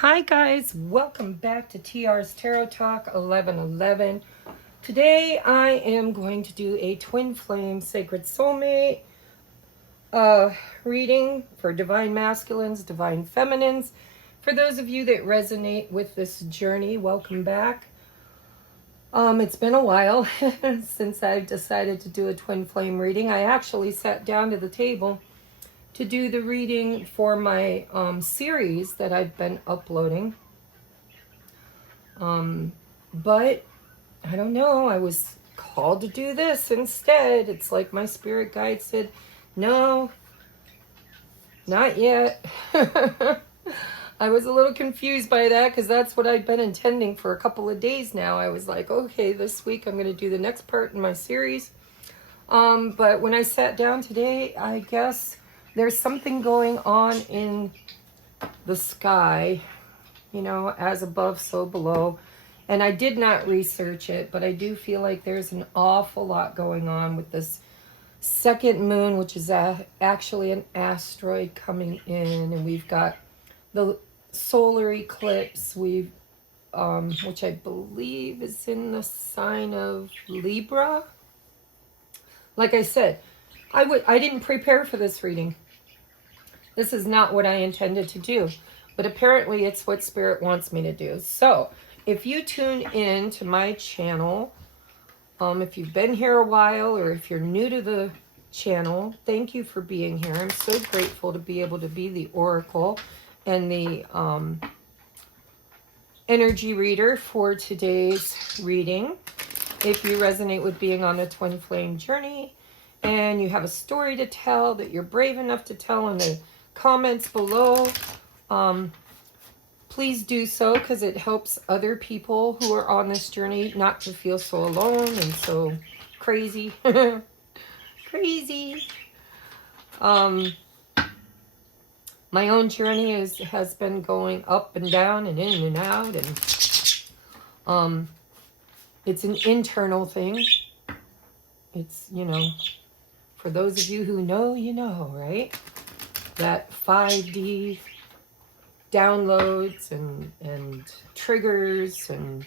Hi guys, welcome back to TR's Tarot Talk 1111. Today I am going to do a Twin Flame Sacred Soulmate reading for Divine Masculines, Divine Feminines. For those of you that resonate with this journey, welcome back. It's been a while since I've decided to do a Twin Flame reading. I actually sat down to the table to do the reading for my series that I've been uploading. But I don't know, I was called to do this instead. It's like my spirit guide said, no, not yet. I was a little confused by that because that's what I'd been intending for a couple of days now. I was like, okay, this week I'm going to do the next part in my series. But when I sat down today, I guess there's something going on in the sky, you know, as above, so below. And I did not research it, but I do feel like there's an awful lot going on with this second moon, which is actually an asteroid coming in. And we've got the solar eclipse, which I believe is in the sign of Libra. Like I said, I didn't prepare for this reading. This is not what I intended to do, but apparently it's what Spirit wants me to do. So if you tune in to my channel, if you've been here a while or if you're new to the channel, thank you for being here. I'm so grateful to be able to be the oracle and the energy reader for today's reading. If you resonate with being on a twin flame journey and you have a story to tell that you're brave enough to tell in the comments below, please do so, because it helps other people who are on this journey not to feel so alone and so crazy. Crazy. My own journey has been going up and down and in and out, and it's an internal thing. It's, you know, for those of you who know, you know, right? That 5D downloads and triggers, and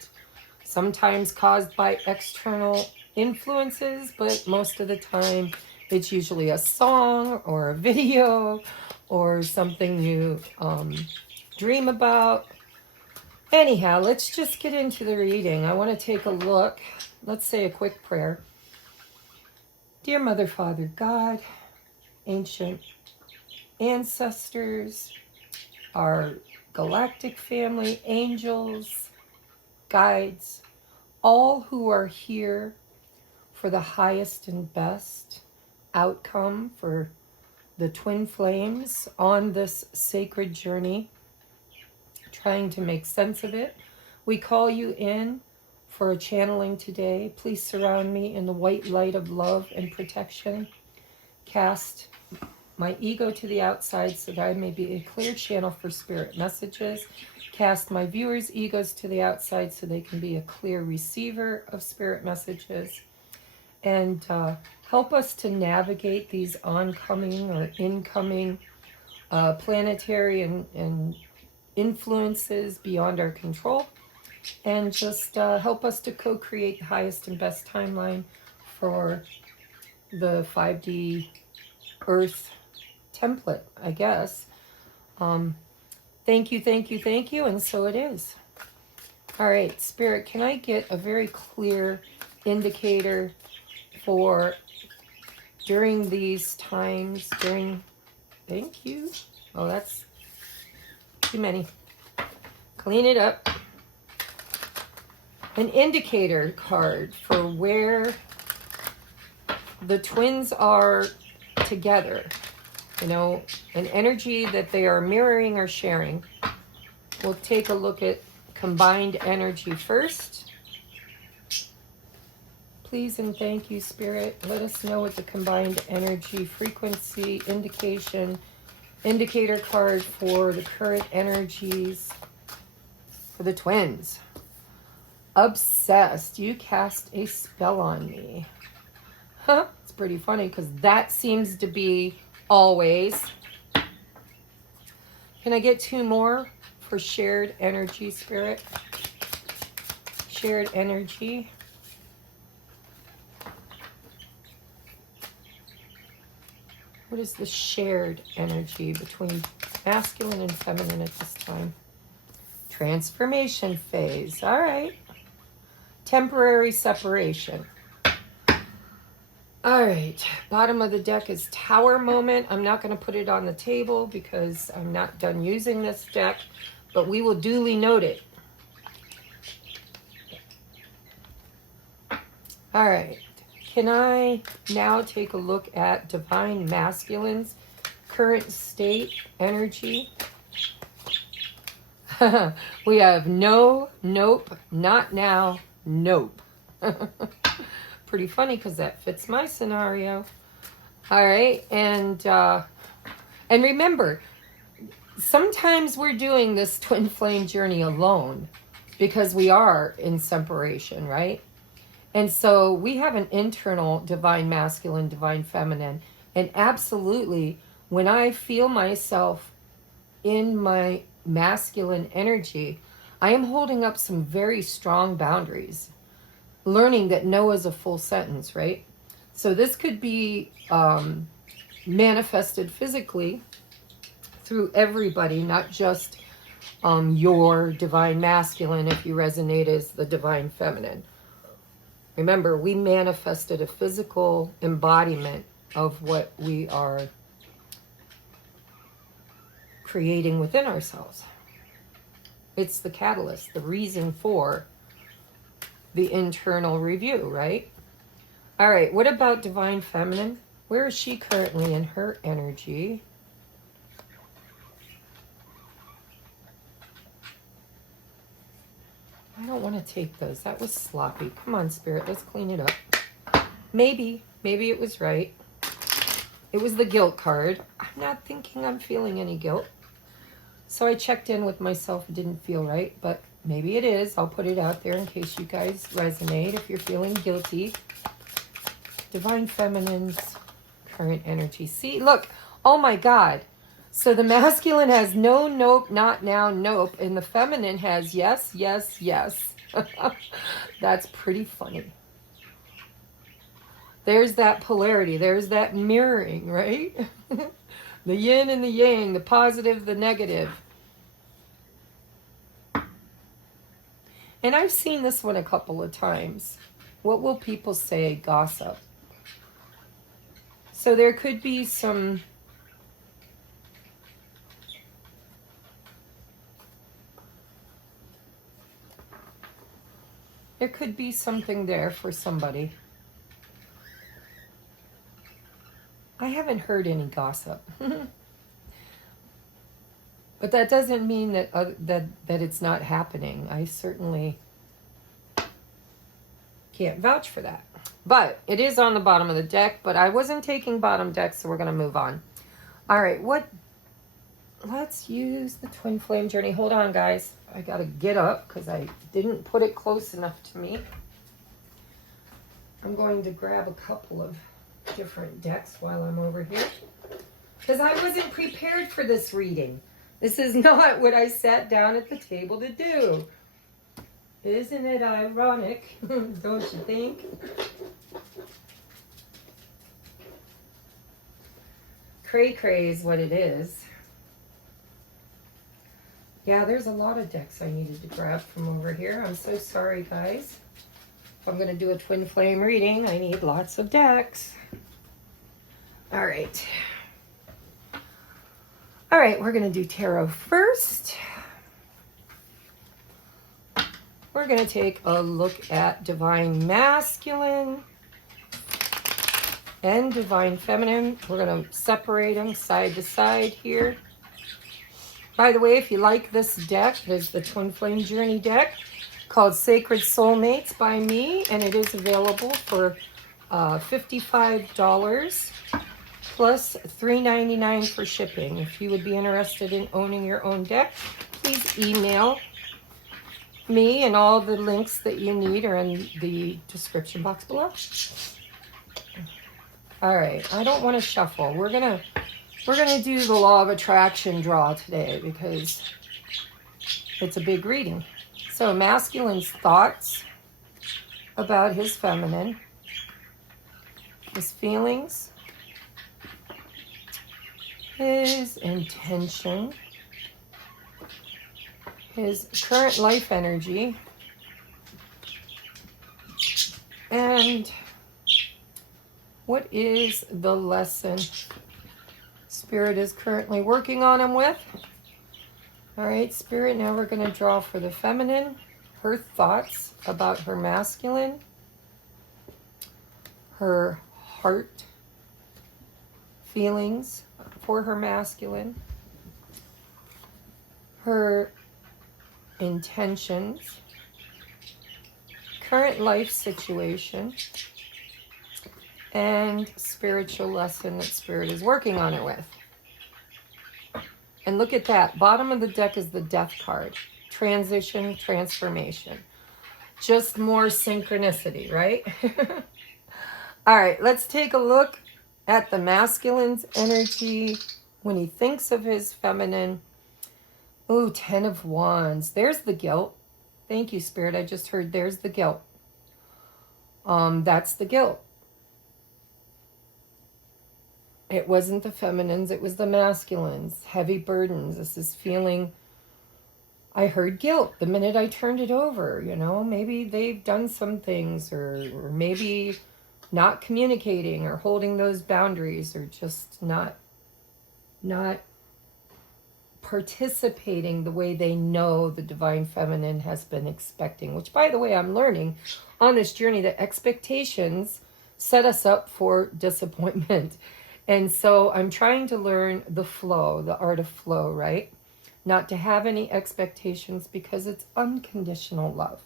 sometimes caused by external influences, but most of the time it's usually a song or a video or something you dream about. Anyhow, let's just get into the reading. I want to take a look. Let's say a quick prayer. Dear Mother, Father, God, ancient ancestors, our galactic family, angels, guides, all who are here for the highest and best outcome for the twin flames on this sacred journey, trying to make sense of it. We call you in for a channeling today. Please surround me in the white light of love and protection. Cast my ego to the outside so that I may be a clear channel for spirit messages. Cast my viewers' egos to the outside so they can be a clear receiver of spirit messages. And help us to navigate these oncoming or incoming planetary and influences beyond our control. And just help us to co-create the highest and best timeline for the 5D Earth template, I guess. Thank you, thank you, thank you, and so it is. All right, Spirit, can I get a very clear indicator for during these times, thank you. Oh, that's too many. Clean it up. An indicator card for where the twins are together. You know, an energy that they are mirroring or sharing. We'll take a look at combined energy first. Please and thank you, Spirit. Let us know what the combined energy frequency indicator card for the current energies for the twins. Obsessed. You cast a spell on me. Huh? It's pretty funny because that seems to be always. Can I get two more for shared energy, Spirit. Shared energy. What is the shared energy between masculine and feminine at this time? Transformation phase. All right. Temporary separation. All right. Bottom of the deck is Tower Moment. I'm not going to put it on the table because I'm not done using this deck, but we will duly note it. All right. Can I now take a look at Divine Masculine's current state energy? We have no, nope, not now, nope. Pretty funny because that fits my scenario. All right, and remember, sometimes we're doing this twin flame journey alone because we are in separation, right? And so we have an internal divine masculine, divine feminine, and absolutely, when I feel myself in my masculine energy, I am holding up some very strong boundaries, learning that no is a full sentence, right? So this could be manifested physically through everybody, not just your divine masculine if you resonate as the divine feminine. Remember, we manifested a physical embodiment of what we are creating within ourselves. It's the catalyst, the reason for the internal review, right? All right, what about divine feminine? Where is she currently in her energy? I don't want to take those. That was sloppy. Come on, Spirit, let's clean it up. Maybe it was right. It was the guilt card. I'm not thinking I'm feeling any guilt. So I checked in with myself. It didn't feel right, but maybe it is. I'll put it out there in case you guys resonate if you're feeling guilty. Divine Feminine's current energy. See, look. Oh my God. So the masculine has no, nope, not now, nope. And the feminine has yes, yes, yes. That's pretty funny. There's that polarity. There's that mirroring, right? The yin and the yang, the positive, the negative. And I've seen this one a couple of times. What will people say? Gossip. So there could be some... There could be something there for somebody. I haven't heard any gossip. But that doesn't mean that that it's not happening. I certainly can't vouch for that. But it is on the bottom of the deck, but I wasn't taking bottom decks, so we're going to move on. All right, let's use the Twin Flame Journey. Hold on, guys. I got to get up because I didn't put it close enough to me. I'm going to grab a couple of different decks while I'm over here because I wasn't prepared for this reading. This is not what I sat down at the table to do. Isn't it ironic? Don't you think? Cray-cray is what it is. Yeah, there's a lot of decks I needed to grab from over here. I'm so sorry, guys. If I'm going to do a twin flame reading, I need lots of decks. All right. All right, we're going to do tarot first. We're going to take a look at Divine Masculine and Divine Feminine. We're going to separate them side to side here. By the way, if you like this deck, there's the Twin Flame Journey deck called Sacred Soulmates by me, and it is available for $55 plus $3.99 for shipping. If you would be interested in owning your own deck, please email me, and all the links that you need are in the description box below. All right, I don't want to shuffle. We're gonna do the Law of Attraction draw today because It's a big reading. So masculine's thoughts about his feminine, his feelings, his intention, his current life energy, and what is the lesson Spirit is currently working on him with. All right, Spirit, now we're going to draw for the feminine, her thoughts about her masculine, her heart feelings for her masculine, her intentions, current life situation, and spiritual lesson that Spirit is working on it with. And look at that. Bottom of the deck is the Death card. Transition, transformation. Just more synchronicity, right? All right, let's take a look at the masculine's energy when he thinks of his feminine. Ooh, 10 of Wands. There's the guilt. Thank you, Spirit. I just heard there's the guilt. That's the guilt. It wasn't the feminines, it was the masculines. Heavy burdens. This is feeling, I heard guilt the minute I turned it over, you know. Maybe they've done some things, or maybe not communicating or holding those boundaries, or just not participating the way they know the divine feminine has been expecting. Which, by the way, I'm learning on this journey that expectations set us up for disappointment. And so I'm trying to learn the flow, the art of flow, right? Not to have any expectations, because it's unconditional love.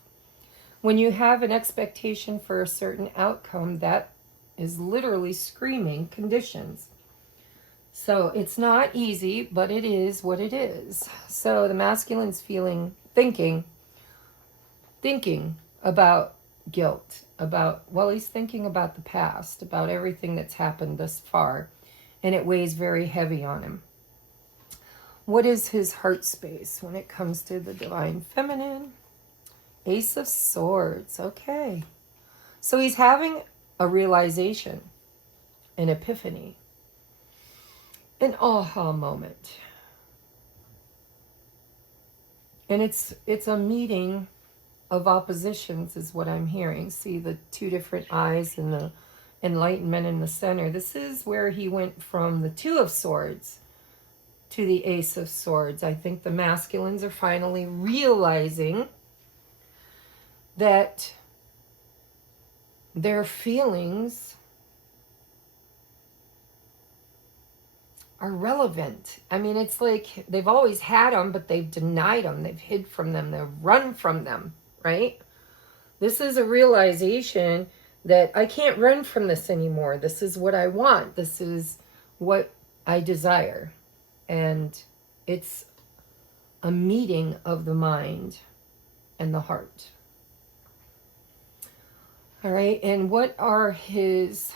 When you have an expectation for a certain outcome, that is literally screaming conditions. So it's not easy, but it is what it is. So the masculine's thinking about guilt, he's thinking about the past, about everything that's happened thus far, and it weighs very heavy on him. What is his heart space when it comes to the divine feminine? Ace of Swords. Okay. So he's having a realization, an epiphany, an aha moment. And it's a meeting of oppositions is what I'm hearing. See the two different eyes and the enlightenment in the center. This is where he went from the Two of Swords to the Ace of Swords. I think the masculines are finally realizing that their feelings are relevant. I mean, it's like they've always had them, but they've denied them. They've hid from them. They've run from them, right? This is a realization that I can't run from this anymore. This is what I want. This is what I desire. And it's a meeting of the mind and the heart. All right, and what are his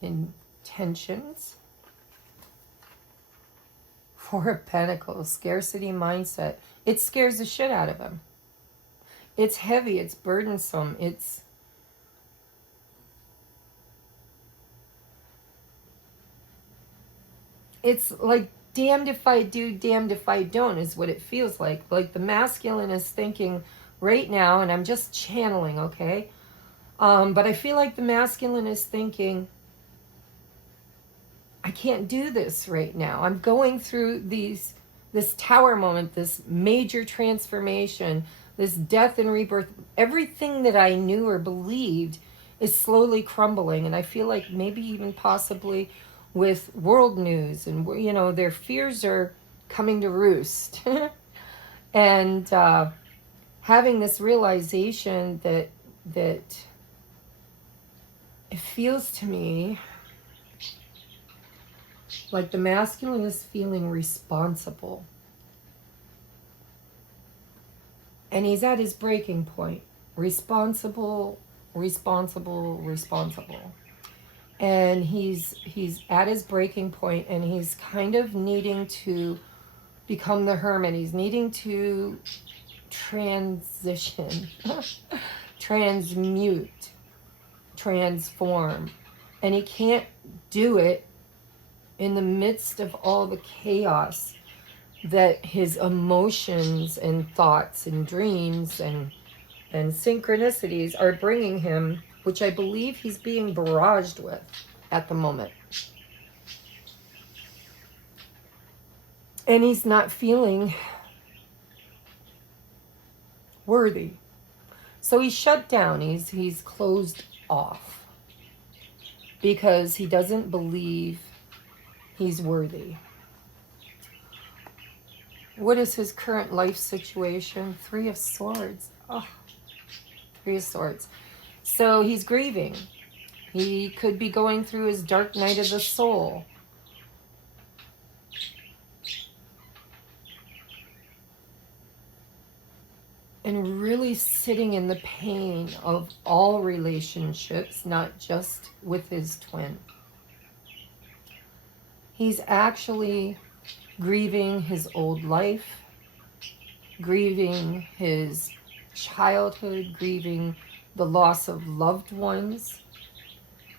intentions? Four of Pentacles, scarcity mindset. It scares the shit out of him. It's heavy, it's burdensome, it's like damned if I do, damned if I don't is what it feels like. Like the masculine is thinking right now, and I'm just channeling, okay? But I feel like the masculine is thinking, I can't do this right now. I'm going through this tower moment, this major transformation, this death and rebirth. Everything that I knew or believed is slowly crumbling. And I feel like maybe even possibly with world news and, you know, their fears are coming to roost. And having this realization that it feels to me like the masculine is feeling responsible. And he's at his breaking point. Responsible. And he's at his breaking point, and he's kind of needing to become the hermit. He's needing to transition, transmute, transform. And he can't do it in the midst of all the chaos that his emotions and thoughts and dreams and synchronicities are bringing him, which I believe he's being barraged with at the moment. And he's not feeling worthy. So he's shut down. He's closed off because he doesn't believe he's worthy. What is his current life situation? 3 of Swords. Oh, 3 of Swords. So he's grieving. He could be going through his dark night of the soul. And really sitting in the pain of all relationships, not just with his twin. He's actually grieving his old life, grieving his childhood, grieving the loss of loved ones,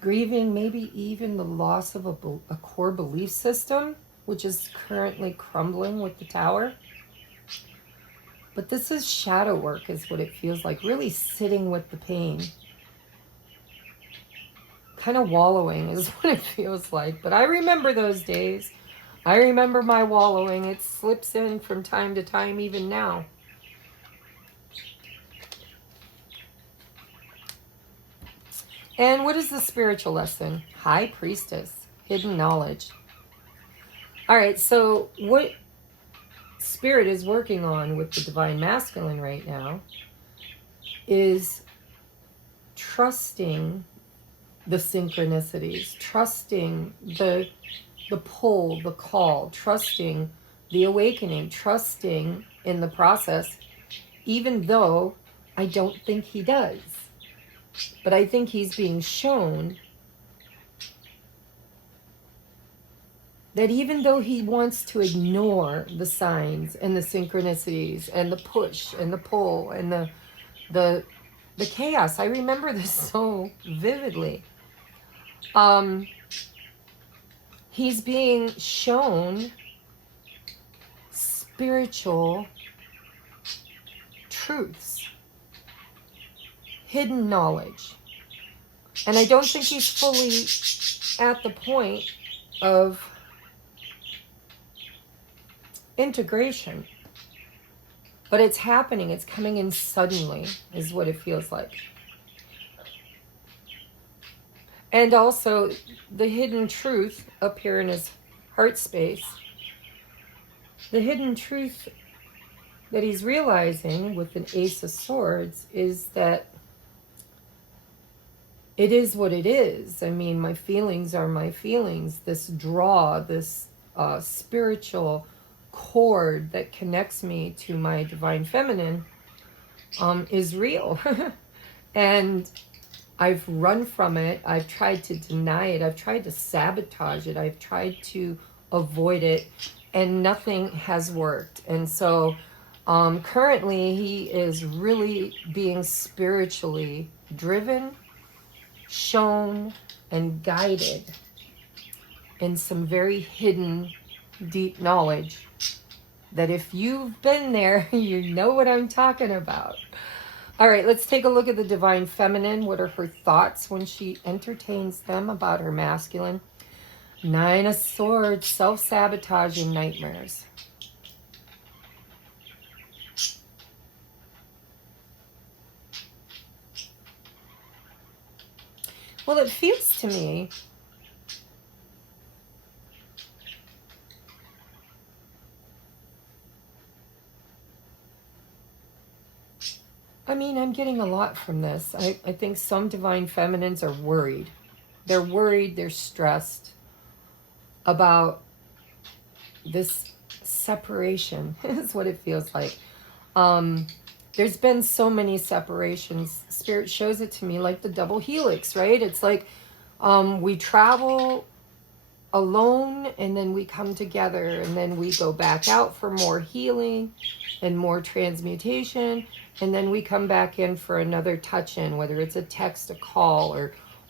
grieving maybe even the loss of a core belief system, which is currently crumbling with the Tower. But this is shadow work, is what it feels like. Really sitting with the pain. Kind of wallowing is what it feels like. But I remember those days. I remember my wallowing. It slips in from time to time, even now. And what is the spiritual lesson? High Priestess. Hidden knowledge. All right, so what Spirit is working on with the Divine Masculine right now is trusting the synchronicities, trusting the pull, the call, trusting the awakening, trusting in the process, even though I don't think he does. But I think he's being shown that even though he wants to ignore the signs and the synchronicities and the push and the pull and the chaos, I remember this so vividly. He's being shown spiritual truths, hidden knowledge. And I don't think he's fully at the point of integration, but it's happening. It's coming in suddenly is what it feels like. And also the hidden truth up here in his heart space, the hidden truth that he's realizing with an Ace of Swords is that it is what it is. I mean, my feelings are my feelings. This draw, this spiritual cord that connects me to my divine feminine is real. And I've run from it. I've tried to deny it. I've tried to sabotage it. I've tried to avoid it, and nothing has worked. And so currently he is really being spiritually driven, shown, and guided in some very hidden, deep knowledge that if you've been there, you know what I'm talking about. All right, let's take a look at the Divine Feminine. What are her thoughts when she entertains them about her masculine? 9 of Swords, self-sabotaging nightmares. Well, it feels to me I'm getting a lot from this. I think some divine feminines are worried. They're worried, they're stressed about this separation, is what it feels like. There's been so many separations. Spirit shows it to me like the double helix, right? It's like we travel alone, and then we come together, and then we go back out for more healing and more transmutation, and then we come back in for another touch-in, whether it's a text, a call,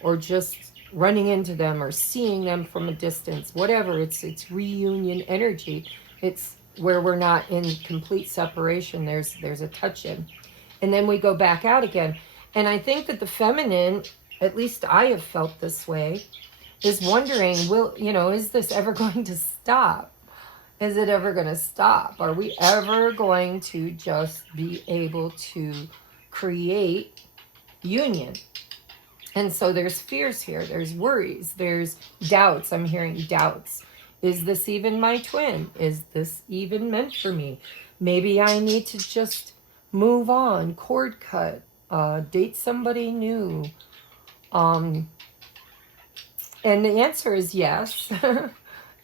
or just running into them or seeing them from a distance, whatever. It's reunion energy. It's where we're not in complete separation. There's a touch-in, and then we go back out again. And I think that the feminine, at least I have felt this way, is wondering, is this ever going to stop? Is it ever going to stop? Are we ever going to just be able to create union? And so there's fears here. There's worries. There's doubts. I'm hearing doubts. Is this even my twin? Is this even meant for me? Maybe I need to just move on, cord cut, date somebody new. And the answer is yes.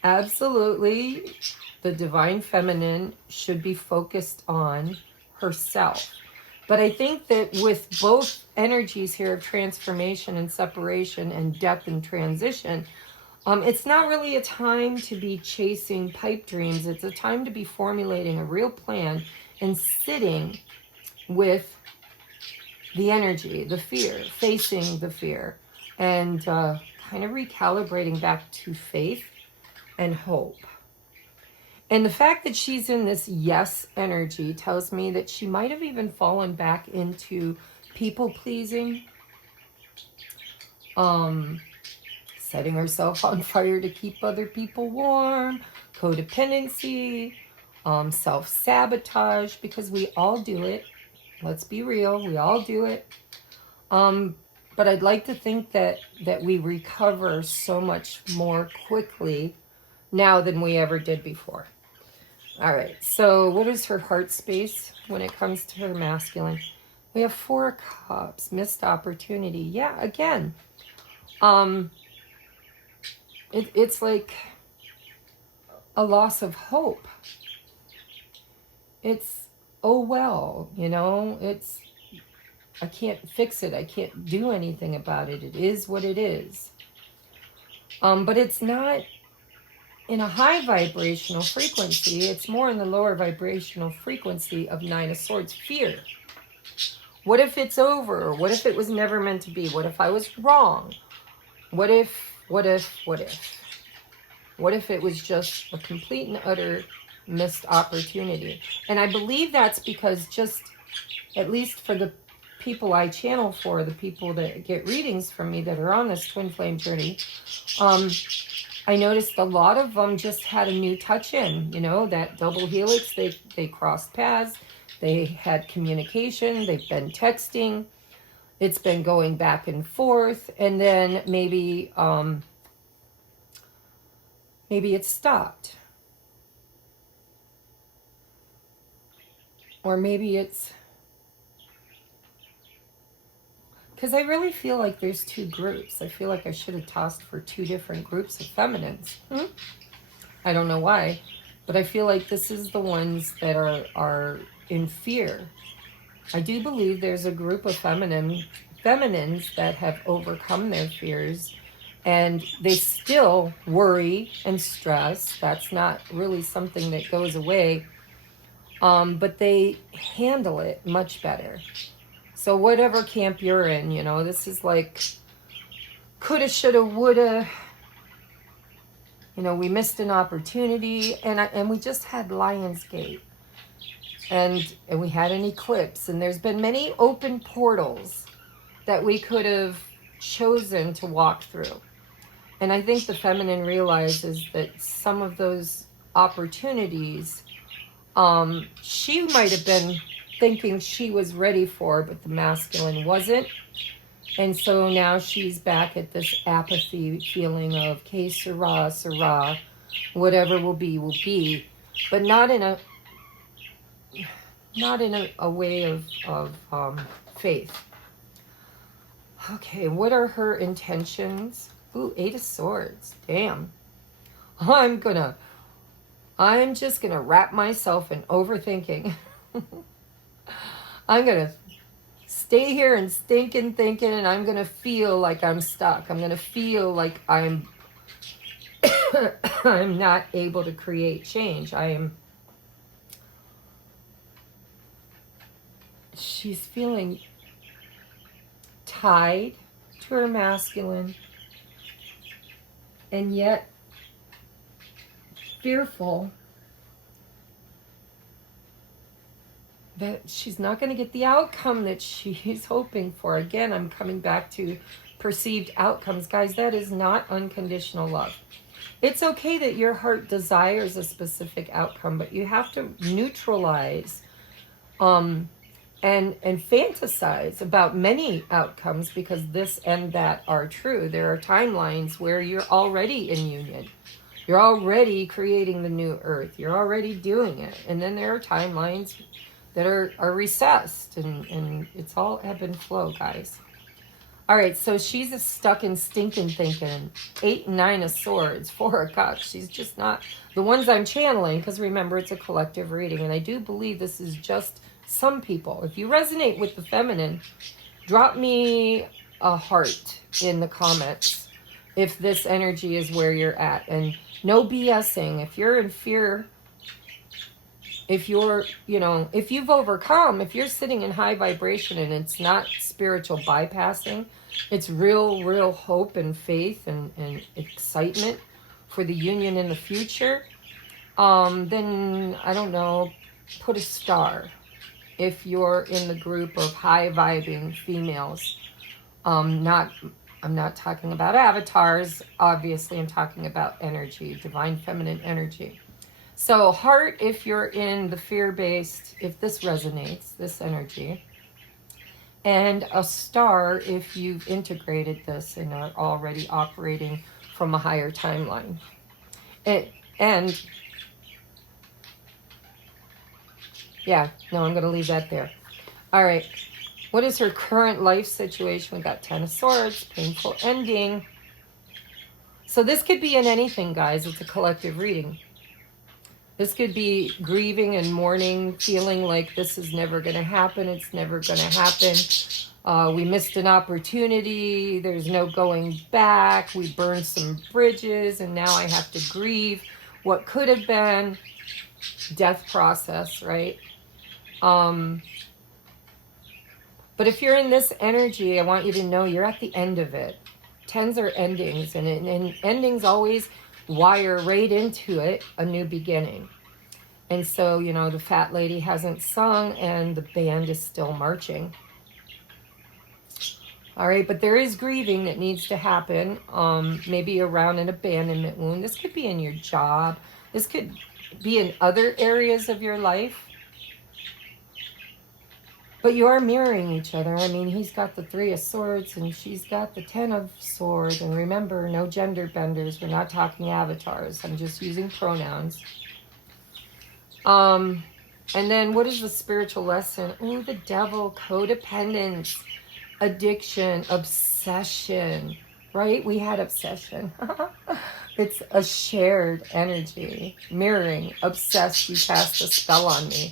Absolutely. The divine feminine should be focused on herself. But I think that with both energies here of transformation and separation and death and transition, it's not really a time to be chasing pipe dreams. It's a time to be formulating a real plan and sitting with the energy, the fear, facing the fear, and kind of recalibrating back to faith and hope. And the fact that she's in this yes energy tells me that she might have even fallen back into people pleasing, setting herself on fire to keep other people warm, codependency, self-sabotage, because we all do it. Let's be real, we all do it. But I'd like to think that we recover so much more quickly now than we ever did before. All right, so what is her heart space when it comes to her masculine? We have 4 cups, missed opportunity. Yeah, again, it's like a loss of hope. It's, oh well, it's, I can't fix it. I can't do anything about it. It is what it is. But it's not in a high vibrational frequency. It's more in the lower vibrational frequency of 9 of Swords, fear. What if it's over? What if it was never meant to be? What if I was wrong? What if it was just a complete and utter missed opportunity? And I believe that's because, just at least for the people I channel for, the people that get readings from me that are on this twin flame journey, I noticed a lot of them just had a new touch in, that double helix. They crossed paths. They had communication. They've been texting. It's been going back and forth. And then maybe it stopped. Or maybe it's, because I really feel like there's 2 groups. I feel like I should have tossed for 2 different groups of feminines. I don't know why, but I feel like this is the ones that are in fear. I do believe there's a group of feminines that have overcome their fears, and they still worry and stress. That's not really something that goes away, but they handle it much better. So whatever camp you're in, this is like coulda, shoulda, woulda. We missed an opportunity, and we just had Lionsgate, and we had an eclipse, and there's been many open portals that we could have chosen to walk through. And I think the feminine realizes that some of those opportunities, she might have been thinking she was ready for, but the masculine wasn't. And so now she's back at this apathy feeling of, que sera, sera, whatever will be, but not in a way of faith. Okay, what are her intentions? Ooh, 8 of Swords. Damn. I'm just gonna wrap myself in overthinking. I'm gonna stay here and thinking, and I'm gonna feel like I'm stuck. I'm gonna feel like I'm I'm not able to create change. She's feeling tied to her masculine, and yet fearful that she's not going to get the outcome that she's hoping for. Again, I'm coming back to perceived outcomes. Guys, that is not unconditional love. It's okay that your heart desires a specific outcome, but you have to neutralize and fantasize about many outcomes, because this and that are true. There are timelines where you're already in union. You're already creating the new earth. You're already doing it. And then there are timelines that are recessed, and it's all ebb and flow, guys. All right, so she's stuck in stinking thinking. 8 and 9 of Swords, 4 of Cups. She's just not the ones I'm channeling, because remember, it's a collective reading, and I do believe this is just some people. If you resonate with the feminine, drop me a heart in the comments if this energy is where you're at. And no BSing. If you're in fear, if you're, if you've overcome, if you're sitting in high vibration and it's not spiritual bypassing, it's real hope and faith and excitement for the union in the future, then, I don't know, put a star. If you're in the group of high vibing females, I'm not talking about avatars, obviously I'm talking about energy, divine feminine energy. So heart, if you're in the fear-based, if this resonates, this energy. And a star, if you've integrated this and are already operating from a higher timeline. And yeah, no, I'm going to leave that there. All right. What is her current life situation? We got 10 of Swords, painful ending. So this could be in anything, guys. It's a collective reading. This could be grieving and mourning, feeling like this is never going to happen. It's never going to happen. We missed an opportunity. There's no going back. We burned some bridges, and now I have to grieve what could have been. Death process, right? But if you're in this energy, I want you to know you're at the end of it. 10s are endings, and endings always wire right into it, a new beginning. And so, the fat lady hasn't sung and the band is still marching. All right, but there is grieving that needs to happen, maybe around an abandonment wound. This could be in your job. This could be in other areas of your life. But you are mirroring each other. I mean, he's got the 3 of Swords and she's got the 10 of Swords. And remember, no gender benders. We're not talking avatars. I'm just using pronouns. And then what is the spiritual lesson? Oh, the devil, codependence, addiction, obsession, right? We had obsession. It's a shared energy. Mirroring, obsessed, you cast a spell on me.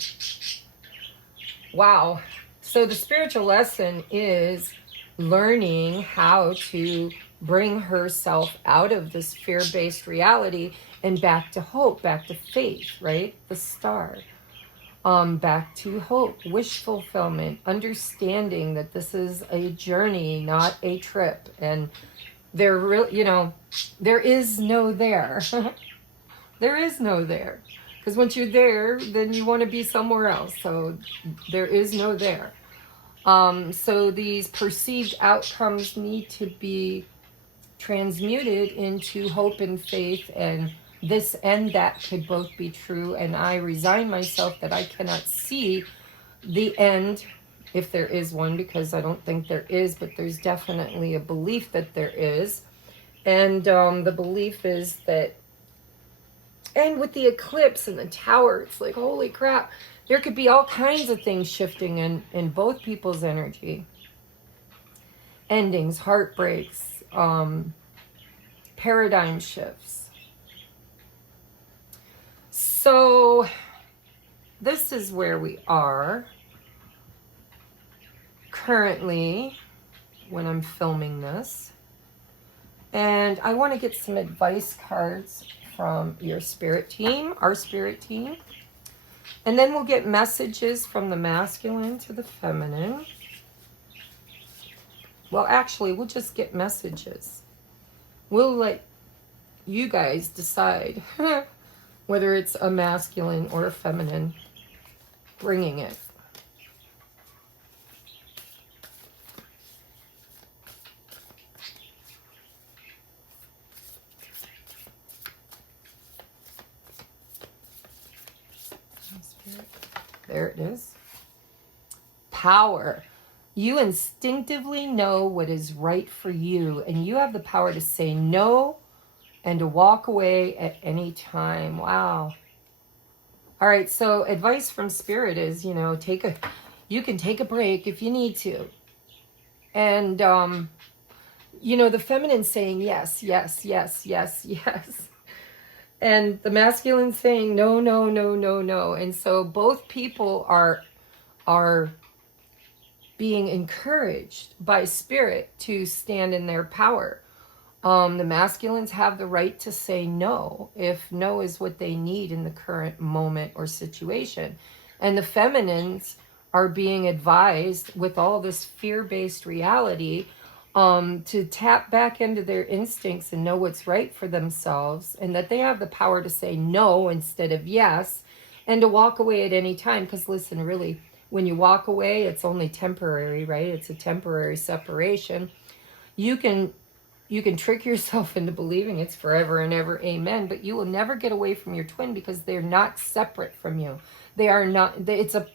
Wow. So the spiritual lesson is learning how to bring herself out of this fear-based reality and back to hope, back to faith, right? The star. Back to hope, wish fulfillment, understanding that this is a journey, not a trip. And there is no there. There is no there. Because once you're there, then you want to be somewhere else. So there is no there. So these perceived outcomes need to be transmuted into hope and faith, and this and that could both be true. And I resign myself that I cannot see the end, if there is one, because I don't think there is, but there's definitely a belief that there is. And the belief is that, and with the eclipse and the tower, it's like, holy crap, there could be all kinds of things shifting in both people's energy. Endings, heartbreaks, paradigm shifts. So this is where we are currently when I'm filming this. And I want to get some advice cards from your spirit team, our spirit team. And then we'll get messages from the masculine to the feminine. Well, actually, we'll just get messages. We'll let you guys decide whether it's a masculine or a feminine bringing it. There it is. Power. You instinctively know what is right for you, and you have the power to say no and to walk away at any time. Wow. All right, so advice from Spirit is, you know, you can take a break if you need to. And, you know, the feminine saying yes, yes, yes, yes, yes. And the masculine saying no, no, no, no, no. And so both people are being encouraged by Spirit to stand in their power. The masculines have the right to say no if no is what they need in the current moment or situation. And the feminines are being advised with all this fear-based reality to tap back into their instincts and know what's right for themselves, and that they have the power to say no instead of yes, and to walk away at any time. Because listen, really, when you walk away, it's only temporary, right? It's a temporary separation. You can trick yourself into believing it's forever and ever, amen, but you will never get away from your twin because they're not separate from you. They are not, it's a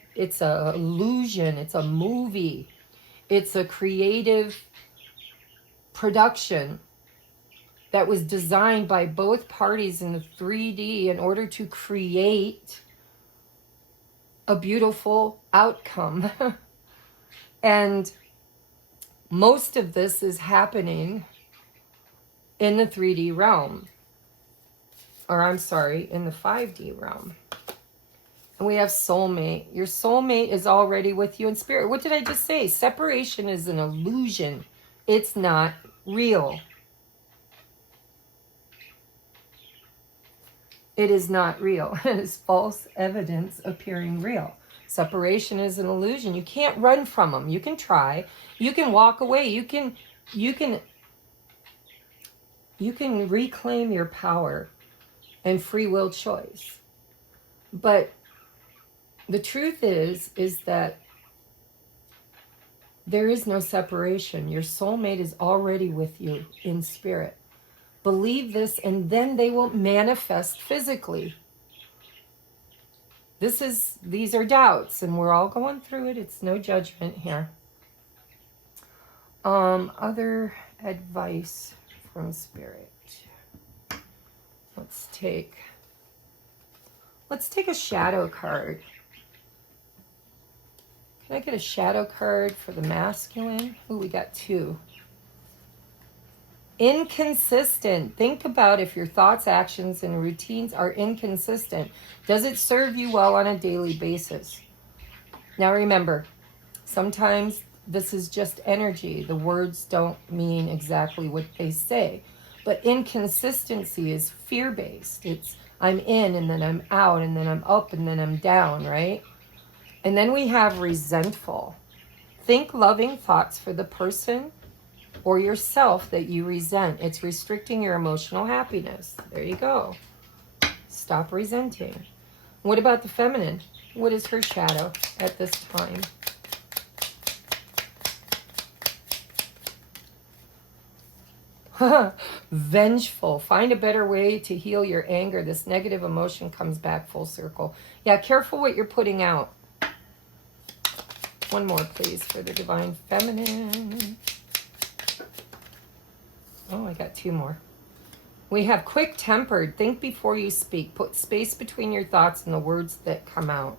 illusion, it's a movie, it's a creative production that was designed by both parties in the 3D in order to create a beautiful outcome. And most of this is happening in the 3D realm, or I'm sorry, in the 5D realm. And we have soulmate. Your soulmate is already with you in spirit. What did I just say? Separation is an illusion. It's not real. It is not real. It is false evidence appearing real. Separation is an illusion. You can't run from them. You can try. You can walk away. You can reclaim your power and free will choice. But the truth is that there is no separation. Your soulmate is already with you in spirit. Believe this, and then they will manifest physically. These are doubts, and we're all going through it. It's no judgment here. Other advice from Spirit. Let's take a shadow card. Can I get a shadow card for the masculine? Ooh, we got two. Inconsistent. Think about if your thoughts, actions, and routines are inconsistent. Does it serve you well on a daily basis? Now remember, sometimes this is just energy. The words don't mean exactly what they say. But inconsistency is fear-based. It's I'm in and then I'm out and then I'm up and then I'm down, right? And then we have resentful. Think loving thoughts for the person or yourself that you resent. It's restricting your emotional happiness. There you go. Stop resenting. What about the feminine? What is her shadow at this time? Vengeful. Find a better way to heal your anger. This negative emotion comes back full circle. Yeah, careful what you're putting out. One more, please, for the Divine Feminine. Oh, I got two more. We have quick-tempered. Think before you speak. Put space between your thoughts and the words that come out.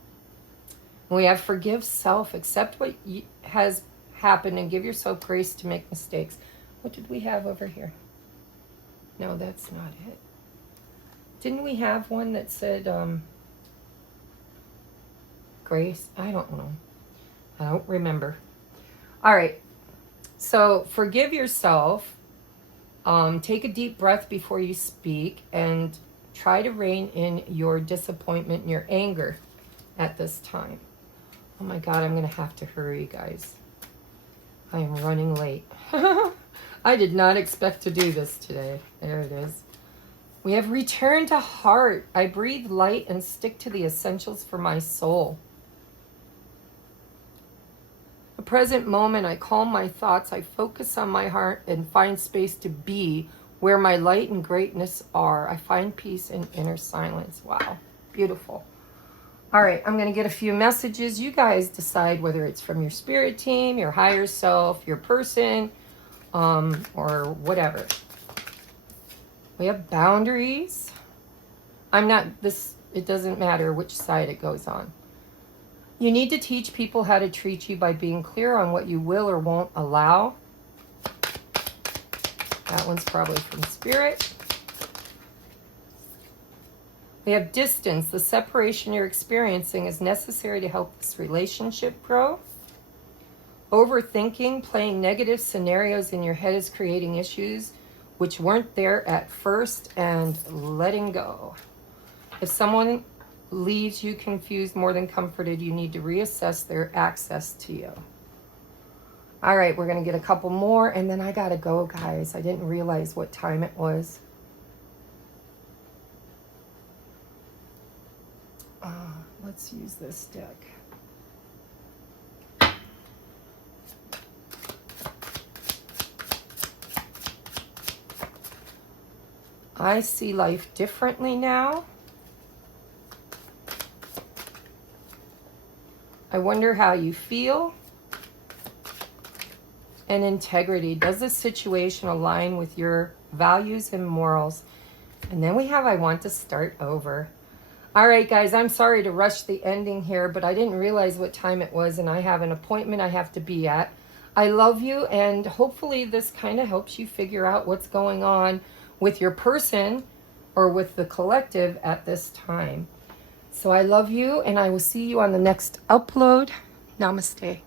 We have forgive self. Accept what has happened and give yourself grace to make mistakes. What did we have over here? No, that's not it. Didn't we have one that said grace? I don't know. I don't remember. All right. So forgive yourself Take a deep breath before you speak and try to rein in your disappointment and your anger at this time. Oh my God, I'm going to have to hurry, guys. I am running late. I did not expect to do this today. There it is. We have return to heart. I breathe light and stick to the essentials for my soul. The present moment, I calm my thoughts. I focus on my heart and find space to be where my light and greatness are. I find peace in inner silence. Wow, beautiful. All right, I'm going to get a few messages. You guys decide whether it's from your spirit team, your higher self, your person, or whatever. We have boundaries. It doesn't matter which side it goes on. You need to teach people how to treat you by being clear on what you will or won't allow. That one's probably from spirit. We have distance. The separation you're experiencing is necessary to help this relationship grow. Overthinking, playing negative scenarios in your head is creating issues which weren't there at first, and letting go. If someone leaves you confused more than comforted, you need to reassess their access to you. All right, we're going to get a couple more, and then I got to go, guys. I didn't realize what time it was. Let's use this deck. I see life differently now. I wonder how you feel. And integrity. Does this situation align with your values and morals? And then we have, I want to start over. All right, guys, I'm sorry to rush the ending here, but I didn't realize what time it was, and I have an appointment I have to be at. I love you, and hopefully this kind of helps you figure out what's going on with your person or with the collective at this time. So I love you, and I will see you on the next upload. Namaste.